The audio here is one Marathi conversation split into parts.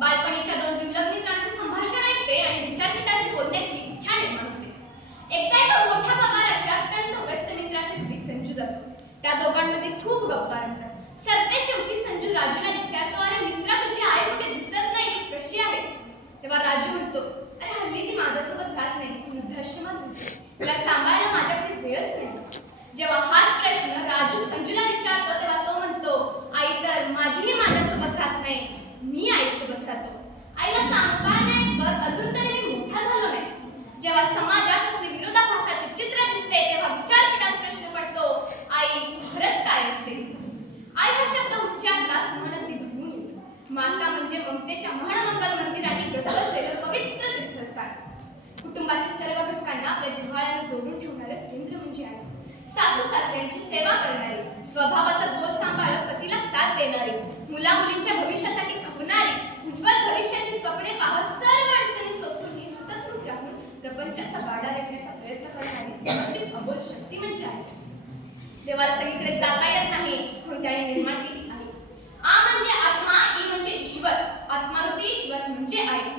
बालपणीच्या दोन जिवलग मित्रांचे संभाषण ऐकते आणि विचारपीठाशी बोलण्याची इच्छा निर्माण होते. एकदा एका मोठ्या पगाराच्या अत्यंत व्यस्त मित्राच्या घरी संजू जातो. त्या दोघांमध्ये खूप गप्पा रंगतात. सरते शेवटी संजू राजूला विचारतो, अरे मित्रा, तुझी आई कुठे दिसत नाही, कशी आहे? तेव्हा राजू म्हणतो, अरे हल्ली ती माझ्यासोबत राहत नाही, वृद्धाश्रमात राहते. तिला सांभाळायला माझ्याकडे वेळच नाही. जेव्हा हाच प्रश्न राजू संजूला विचारतो तेव्हा तो म्हणतो, आई तर माझीही माझ्यासोबत राहत नाही, मी आईसोबत राहतो. आईला सांभाळण्याइतपत अजून तरी मी मोठा झालो नाही. जेव्हा समाजात असली विरोधाभासाचे चित्र दिसते तेव्हा विचारपीठास प्रश्न पडतो, आई खरंच काय असते? आई हा शब्द उच्चारताच मन अगदी भरून येतो. माता म्हणजे ममतेच्या महामंगल मंदिराने गजबजलेलं पवित्र तीर्थस्थान. कुटुंबातील सर्व घटकांना आपल्या जिव्हाळ्याने जोडून ठेवणारं केंद्र म्हणजे आई. सासू सासऱ्यांची सेवा करणारी, स्वभावाचा दोष सांभाळत पतीला साथ देणारी, मुला मुलींच्या भविष्यासाठी खपणारी, उज्ज्वल भविष्याची स्वप्ने पाहत सर्व अडचणी सोसून ही हसतमुख राहून प्रपंचाचा वाडा रेटण्याचा प्रयत्न करणारी समर्पित अबोल शक्ती म्हणजे आहे. देवाला सगळीकडे जाता येत नाही म्हणून त्याने निर्माण केली आहे. आ म्हणजे आत्मा, ई म्हणजे ईश्वर, आत्मारूपी ईश्वर म्हणजे आई.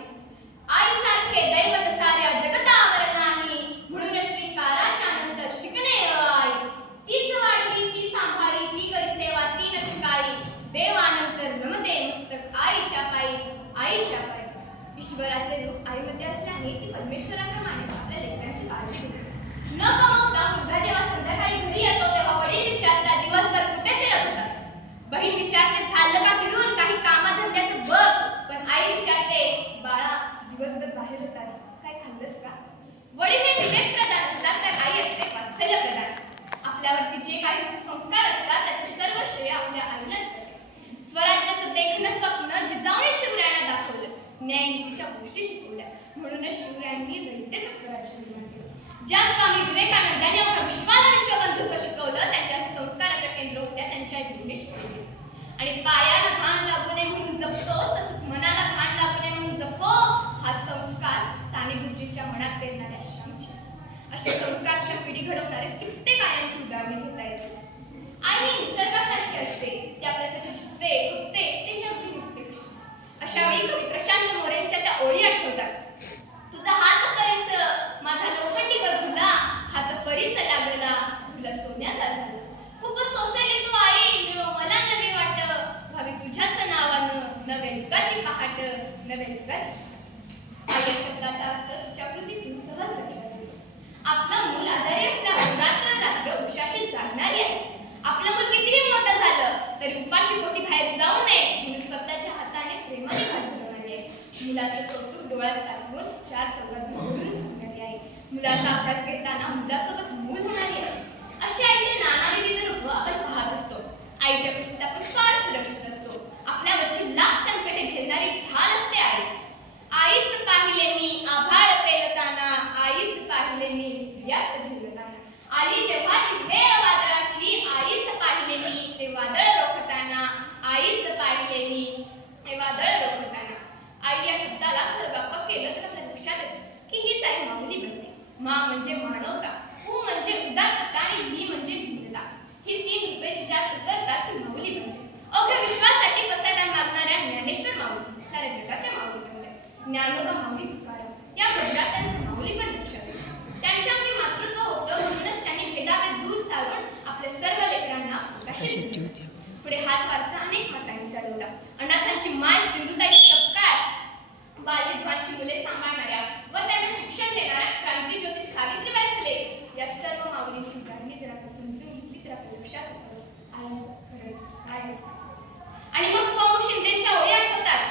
आई सारखे दैवत साऱ्या जगतावर नाही, म्हणून श्रीकाराच्या नंतर शिकणे आई. तीच वाढली, ती सांभाळी, ती करी सेवा, ती नक्की काळी. देवानंतर नमते मस्तक आईच्या पायी, आईच्या पायी. ईश्वराचे रूप आईमध्ये असल्याने ती परमेश्वराप्रमाणे आपल्या लेकरांची काळजी घेते. न कमवता मुलगा जेव्हा संध्याकाळी घरी येतो तेव्हा वडील विचारतात, दिवसभर कुठे फिरत होतास? बहीण विचारते, झालं का फिरून, काही कामाधंद्याचं बघ. पण आई विचारते, बाळा दिवसभर बाहेर होतास, काय खाल्लंस का? वडील हे विवेक प्रदान असतात तर आई असते वात्सल्य प्रदान. आपल्यावरती जे काही संस्कार असतात त्याचे सर्व श्रेय आपल्या आईलाच जाते. स्वराज्याचं देखणं स्वप्न जिजाऊने शिवरायांना दाखवलं, न्यायनीतीच्या गोष्टी शिकवल्या, म्हणूनच शिवरायांनी रयतेचं स्वराज्य निर्माण केलं. ज्या स्वामी विवेकानंदांनी आपल्या विश्वाला विश्वबंधुत्व शिकवलं, त्यांच्या संस्काराच्या केंद्र होत्या त्यांच्या आईने शिकवले. आणि पायाला घाण लागू नये म्हणून जपतोस, तसंच मनाला घाण लागू नये म्हणून जपो, हा संस्कार साने गुरुजींच्या मनात पेरणाऱ्या श्यामची. असे संस्कारच्या पिढी घडवणारे कित्येक आयांची उदाहरणे घेता येतात. आई ही निसर्गासारखी असते, ती आपल्यासाठी झुजते, खुपते, तेही अगदी निरपेक्ष. अशा वेळी कवी प्रशांत मोरेंच्या त्या ओळी आठवतात, तुझा हात परीस माझा लोखंडीवर झुला, हात परीस लागला झुला सोन्याचा झाला. खूप सोसेले तू आई, मला नवे वाट, भावी तुझ्याच नावानं नव्या युगाची पहाट, नव्या युगाची पहाट. आई या शब्दाचा अर्थ तिच्या कृतीतून सहज लक्षात येतो. आपलं मूल आजारी असल्यावर रात्र रात्र उशाशी जागणारी आहे. आपलं मूल कितीही मोठं झालं तरी उपाशी पोटी बाहेर जाऊ नये म्हणून स्वतःच्या हाताने प्रेमाने भाजवणारी आहे. मुलाचं कौतुक डोळ्यात साठवून चार चौघात बोलून सांगणारी आहे. मुलाचा अभ्यास घेताना मुलासोबत मूल होणारी आहे. अशी आईचे नाना विविध रूप आपण पाहत असतो. आईच्या कुशीत आपण फार सुरक्षित असतो. आपल्यावरची लाख संकटे झेलणारी ढाल असते आई. आईस पाहिले मी आभाळ पेलताना, आईस पाहिले मी सूर्यास्त झेलताना. आली जेव्हा ती वेळ वादळाची, आईस पाहिले मी ते वादळ रोखताना, आईस पाहिले मी ते वादळ रोखताना. आई या शब्दाला खळगाप केलं तर आपल्या लक्षात येतं की हीच आई माऊली बनते. मा म्हणजे मानवता, उ म्हणजे उदात्तता आणि ली म्हणजे भिन्नता. ही तीन रूपे ज्यात उतरतात ती माऊली बनते. अवघ्या विश्वासाठी पसायदान मागणाऱ्या ज्ञानेश्वर माऊली साऱ्या जगाच्या माऊली बनल्या. ज्ञानोबा माऊली तुकाराम या गजरात त्यांचं माऊली पण लक्षात येतं. त्यांच्या अंगी मातृत्व होतं, म्हणूनच त्यांनी भेदाभेद दूर सारून आपल्या सर्व लेकरांना प्रकाशित केलं. पुढे हाच वारसा अनेक मातांनी चालवला. अनाथांची माय सिंधुताई सपकाळ, बालविधवांची मुले सांभाळणाऱ्या व त्यांना शिक्षण देणाऱ्या क्रांतीज्योती सावित्रीबाई फुले या सर्व माऊलींची उदाहरणे जर आपण समजून घेतली तर आपल्या लक्षात येतं आई खरंच काय असते. आणि मग फॉर्म शिंदेच्या ओळी आठवतात,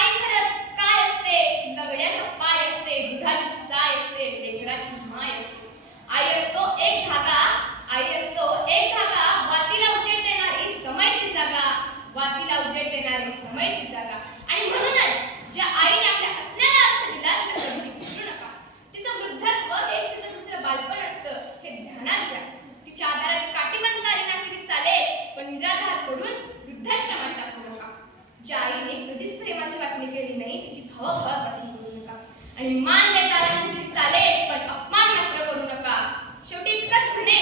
आई खरंच काय असते, लगड्याचा पाय असते, दुधाची साय असते, लेकराची माय असते. आई असतो एक धागा, आई असतो एक धागा, वातीला उजेड देणारी समयची जागा, वातीला उजेड देणारी समयची जागा. आणि म्हणूनच ज्या आईने आपल्या असण्याला अर्थ दिला तिला कधी विसरू नका. तिचं वृद्धत्व हेच तिचं दुसरं बालपण असतं हे ध्यानात घ्या. तिच्या आधाराची काठीबंद आली ना तरी चालेल, पण निराधार करून वृद्धाश्रमात टाकू नका. ज्या आईने कधीच प्रेमाची वाटणी केली नाही तिची भावभावात वाटणी करू नका. आणि मान देता आला तरी चालेल, पण अपमान मात्र करू नका. शेवटी इतकंच म्हणे,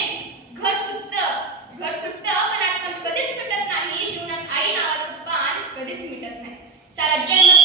घर सुटतं पण आठवण कधीच सुटत नाही. जीवनात आई नावाचं पान कधीच मिटत नाही. सारा जन्म